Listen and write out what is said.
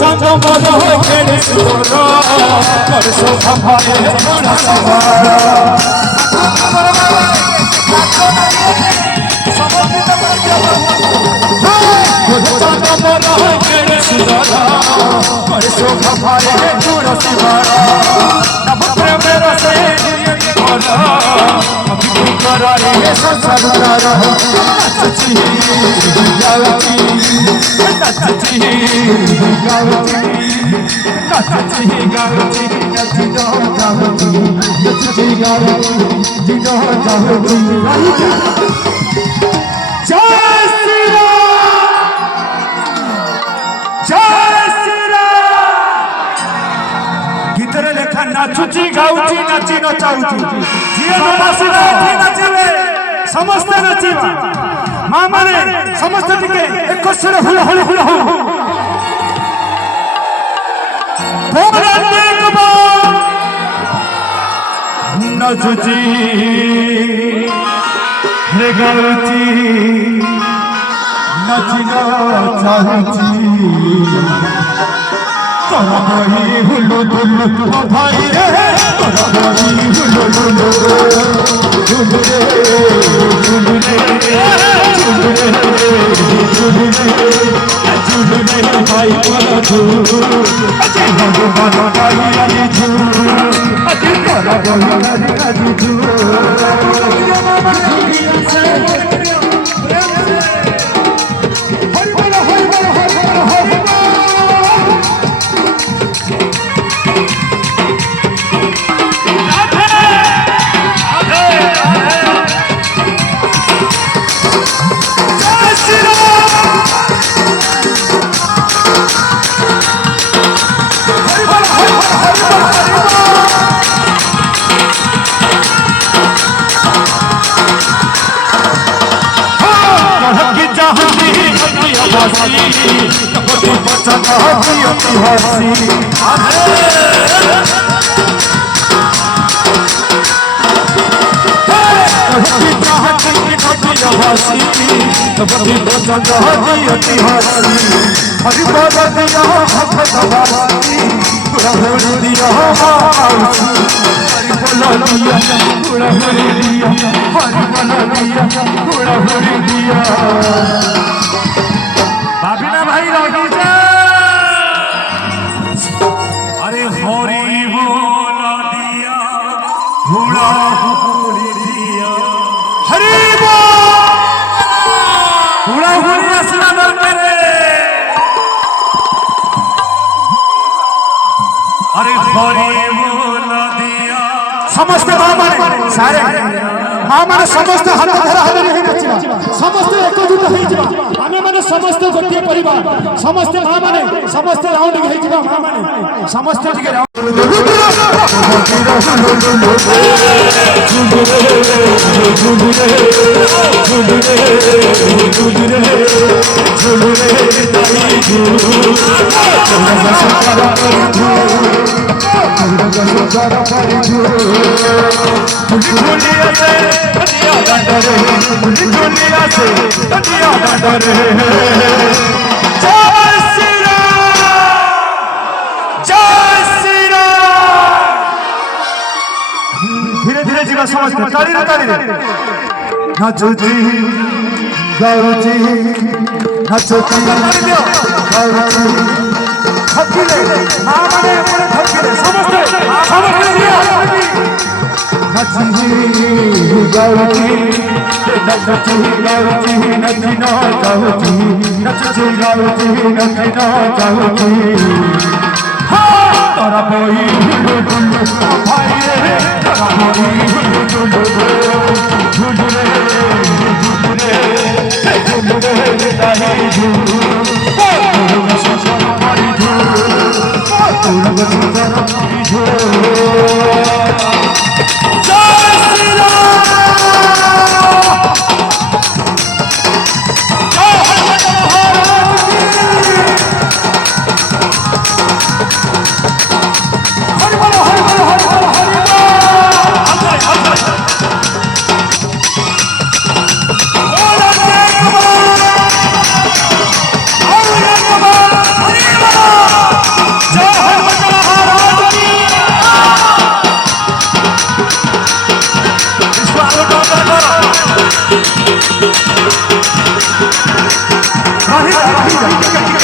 चंद मोर केड़ सुर कर शोभा भारे बड़ा सवार चंद मोर केड़ सुर कर शोभा भारे बड़ा सवार नभ प्रेम रसे करारे संसार नचची गावची नचची गावची नचची गावची नचची गावची नचची गावची जिनो गावची जय श्री राम जय श्री राम गीतरे लेखा नाचुची गावची नाची नचाउची जिए नमासी नाची नचले समस्त नचिबा मां माने समस्त टिके एक स्वर हुल हुल हुल हुल बोलने को नचुची रे गाउची नाची नचाउची तोरा बही हुलु दुलु भाई रे तोरा बही हुलु दुलु झुलु रे झुलु रे झुलु रे झुलु रे झुलु रे भाई बोलो झुलु अजय भगवान भाई आजी झुलु अजय तोरा बही आजी झुलु बाबीना भाई लगी जा अरे होरी बोल दिया हुड़ा हुड़ी दिया हरी हुड़ा हुड़ी असला दर मेरे अरे होरी बोल दिया समस्त मां माने सारे मां माने समस्त हाथ धरा हले नहीं बचिबा समस्त एकजुट होई जिबा आमे माने समस्त गोटे परिवार समस्त मां माने समस्त राउंड होई जिबा मां माने समस्त टिके धीरे धीरे जीवा समझते ताली नाचुची गाउची नाचुची गाउची ठकिले मां माने पूरे ठकिले समस्त नाचुची गाउची नाचुची गाउची नची न गाउची नाचुची गाउची नची न गाउची तोरा बही हुलु दुलु भाई रे तोरा बही हुलु दुलु झुलु रे झुलु रे झुलु रे दाई झुलु तोरा संसार भाई झुलु तोरा संसार भाई झुलु जय श्री राम जय রাহিরা